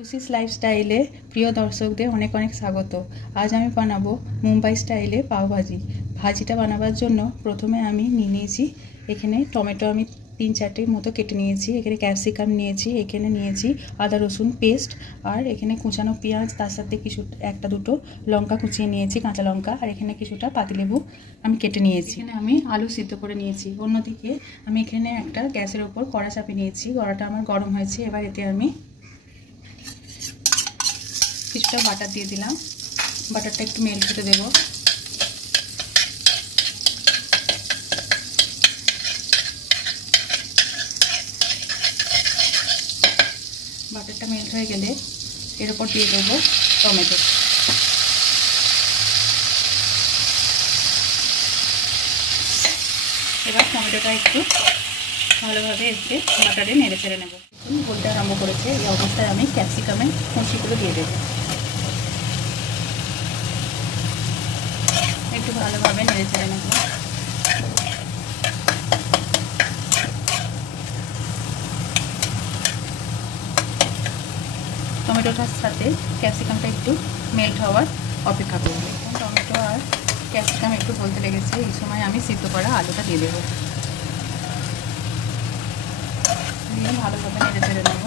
টুসিস লাইফস্টাইলে প্রিয় দর্শকদের অনেক অনেক স্বাগত। আজ আমি বানাবো মুম্বাই স্টাইলে পাওভাজি। ভাজিটা বানাবার জন্য প্রথমে আমি নিয়ে নিয়েছি এখানে টমেটো, আমি 3-4টির মতো কেটে নিয়েছি। এখানে ক্যাপসিকাম নিয়েছি, এখানে নিয়েছি আদা রসুন পেস্ট, আর এখানে কুচানো পেঁয়াজ, তার সাথে কিছু 1-2 লঙ্কা কুচিয়ে নিয়েছি, কাঁচা লঙ্কা, আর এখানে কিছুটা পাতিলেবু আমি কেটে নিয়েছি। এখানে আমি আলু সিদ্ধ করে নিয়েছি। অন্যদিকে আমি এখানে একটা গ্যাসের ওপর কড়া চাপিয়ে নিয়েছি। কড়াটা আমার গরম হয়েছে। এবার এতে আমি কিছুটা বাটার দিয়ে দিলাম। বাটারটা একটু মেল্ট হতে দেবো। বাটারটা মেল্ট হয়ে গেলে এর উপর দিয়ে দেবো টমেটো। এবার টমেটোটা একটু ভালোভাবে এতে বাটারে নেড়ে ছেড়ে নেবো। বলতে আরম্ভ করেছে, এই অবস্থায় আমি ক্যাপসিকামের কুচিগুলো দিয়ে দেবো। একটু ভালোভাবে নেড়ে ছেড়ে নেব। টমেটোটার সাথে ক্যাপসিকামটা একটু মেল্ট হওয়ার অপেক্ষা করব। টমেটো আর ক্যাপসিকাম একটু বলতে লেগেছে, এই সময় আমি সিদ্ধ করা আলুটা দিয়ে দেবো। দিয়ে ভালোভাবে নেড়ে ছেড়ে নেব।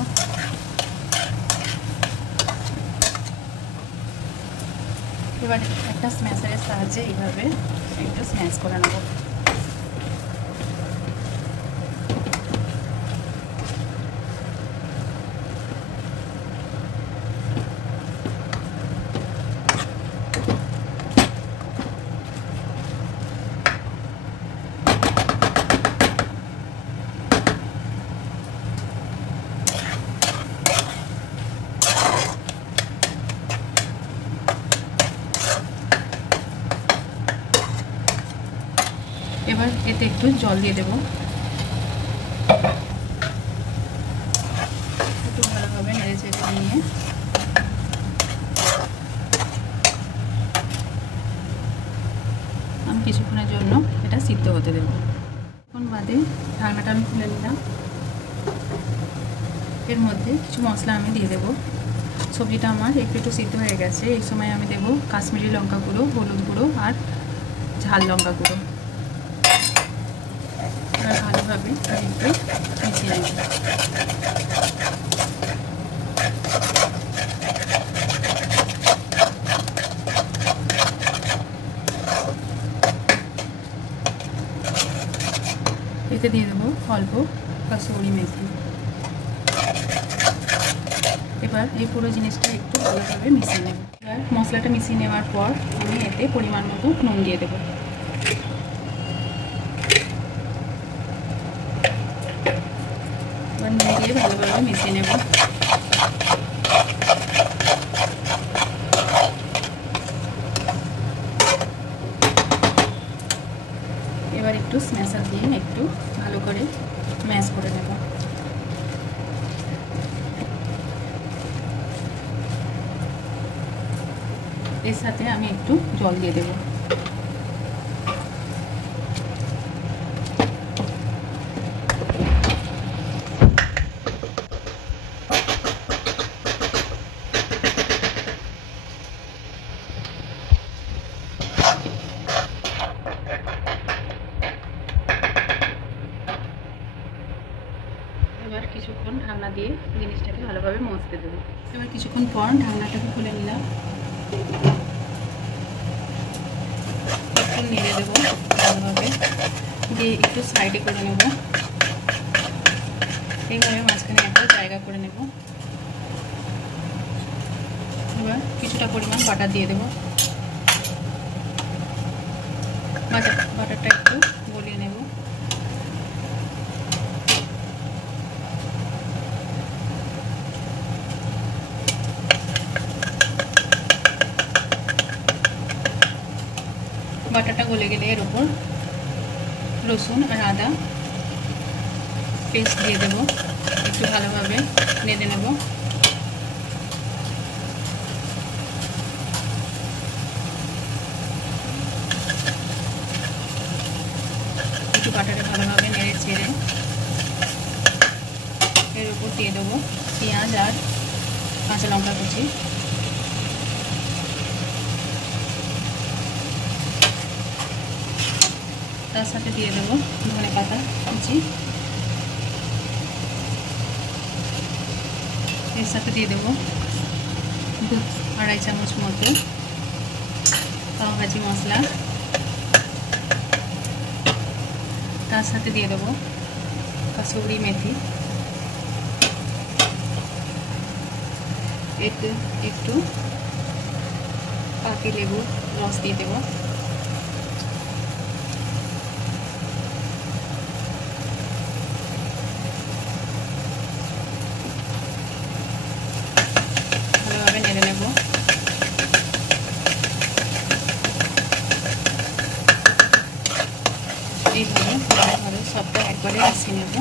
এবার একটা স্ম্যাশারের সাহায্যে এইভাবে একটু স্ম্যাশ করে নেব। এবার এতে একটু জল দিয়ে দেবো। একটু ভালোভাবে নেড়ে চেড়ে নিয়ে আমি কিছুক্ষণের জন্য এটা সিদ্ধ হতে দেবো। কিছুক্ষণ বাদে ঢাকনাটা আমি খুলে নিলাম। এর মধ্যে কিছু মশলা আমি দিয়ে দেবো। সবজিটা আমার একটু সিদ্ধ হয়ে গেছে। এই সময় আমি দেবো কাশ্মীরি লঙ্কা গুঁড়ো, হলুদ গুঁড়ো আর ঝাল লঙ্কা গুঁড়ো। এবার ভালোভাবে একটু মিশিয়ে নেব। এতে দিয়ে দেবো অল্প কাসুরি মেথি। এবার এই পুরো জিনিসটা একটু ভালোভাবে মিশিয়ে নেব। এবার মশলাটা মিশিয়ে নেওয়ার পর আমি এতে পরিমাণ মতো নুন দিয়ে দেবো। এবার নুন দিয়ে ভালোভাবে মিশিয়ে নেব। এবার একটু স্ম্যাশার দিয়ে একটু ভালো করে ম্যাশ করে নেব। এর সাথে আমি একটু জল দিয়ে দেব। এবার কিছুক্ষণ ঢাকনা দিয়ে জিনিসটাকে ভালোভাবে মজতে দেবো। এবার কিছুক্ষণ পর ঢাকনাটাকে খুলে নিলাম। একটু নেড়ে দেবো ভালোভাবে, দিয়ে একটু সাইডে করে নেব। এইভাবে মাঝখানে একটা জায়গা করে নেব। এবার কিছুটা পরিমাণ বাটার দিয়ে দেবো। বাটারটা একটু গলিয়ে নেব। বাটারটা গলে গেলে এর উপর রসুন আর আদা পেস্ট দিয়ে দেবো। একটু ভালোভাবে নেড়ে নেব। একটু বাটারে ভালোভাবে নেড়ে চেড়ে এর উপর দিয়ে দেবো পেঁয়াজ আর কাঁচা লঙ্কা কুচি, তার সাথে দিয়ে দেবো ধনেপাতা কুচি, এর সাথে দিয়ে দেবো 2-2.5 চামচ মতো পাওভাজি মশলা, তার সাথে দিয়ে দেবো কসুরি মেথি, একটু পাতি লেবুর রস দিয়ে দেবো, ভালোভাবে নেড়ে নেব। এইভাবে ভালোভাবে সবটা একবারে মিশিয়ে নেব।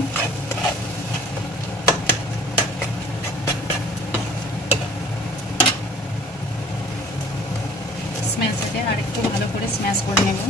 স্ম্যাশারে আরেকটু ভালো করে স্ম্যাশ করে নেব।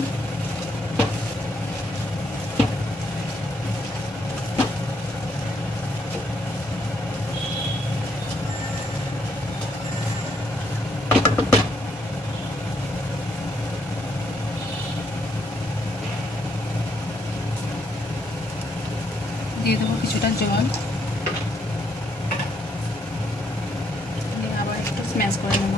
দিয়ে দেবো কিছুটা জল, দিয়ে আবার একটু স্ম্যাশ করে নেব।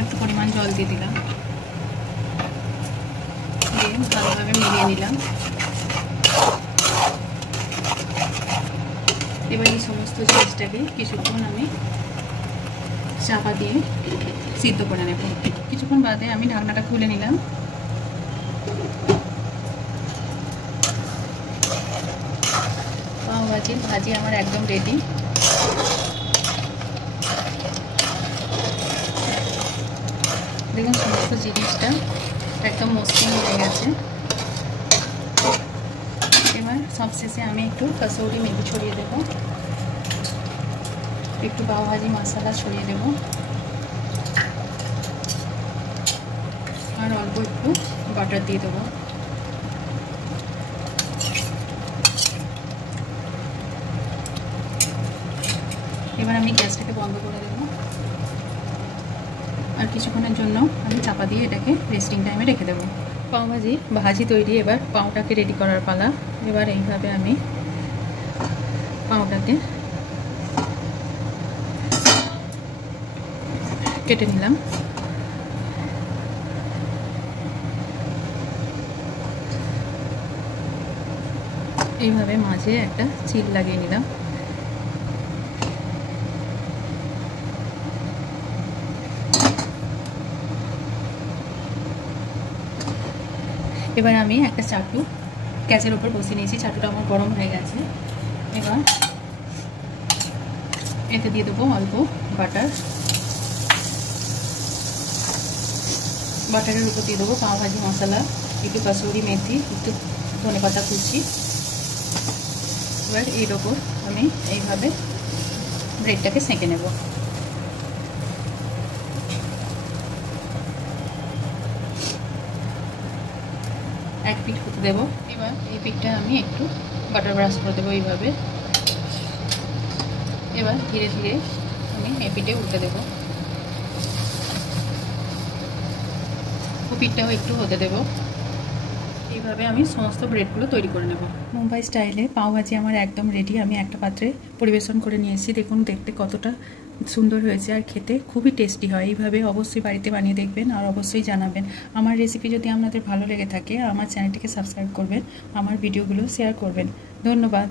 একটু পরিমাণ জল দিয়ে দিলাম, দিয়ে ভালোভাবে মিলিয়ে নিলাম। এবার এই সমস্ত জিনিসটাকে কিছুক্ষণ আমি চাপা দিয়ে সিদ্ধ করে নেব। কিছুক্ষণ বাদে আমি ঢাকনাটা খুলে নিলাম। পাওভাজির ভাজি আমার একদম রেডি। দেখুন সমস্ত জিনিসটা একদম মসৃণ হয়ে গেছে। এবার সবশেষে আমি একটু কসুরি মেথি ছড়িয়ে দেব, একটু পাওভাজি মশলা ছড়িয়ে দেব, আর অল্প একটু বাটার দিয়ে দেবো। এবার আমি গ্যাসটাকে বন্ধ করে দেব, আর কিছুক্ষণের জন্য আমি চাপা দিয়ে এটাকে রেস্টিং টাইমে রেখে দেবো। পাওভাজির ভাজি তৈরি। এবার পাওটাকে রেডি করার পালা। এবার এইভাবে আমি পাওটাকে কেটে নিলাম। এইভাবে মাঝে একটা চিল লাগিয়ে নিলাম। এবার আমি একটা চাটু গ্যাসের উপর বসিয়ে নিয়েছি। চাটুটা আমার গরম হয়ে গেছে। এবার এতে দিয়ে দেবো অল্প বাটার। বাটারের উপর দিয়ে দেবো পাওভাজি মশলা, একটু কসুরি মেথি, একটু ধনেপাতা কুচি। এবার এর ওপর আমি এইভাবে ব্রেডটাকে সেঁকে নেব। এক পিঠ হতে দেবো। এবার এই পিঠটা আমি একটু বাটার ব্রাশ করে দেবো এইভাবে। এবার ধীরে ধীরে আমি এই পিঠে উল্টে দেবো। ও পিঠটাও একটু হতে দেবো। এইভাবে আমি সমস্ত ব্রেডগুলো তৈরি করে নেব। মুম্বাই স্টাইলে পাওভাজি আমার একদম রেডি। আমি একটা পাত্রে পরিবেশন করে নিয়েছি। দেখুন দেখতে কতটা সুন্দর হয়েছে, আর খেতে খুবই টেস্টি হয়। এইভাবে অবশ্যই বাড়িতে বানিয়ে দেখবেন, আর অবশ্যই জানাবেন। আমার রেসিপি যদি আপনাদের ভালো লেগে থাকে আমার চ্যানেলটিকে সাবস্ক্রাইব করবেন, আমার ভিডিওগুলো শেয়ার করবেন। ধন্যবাদ।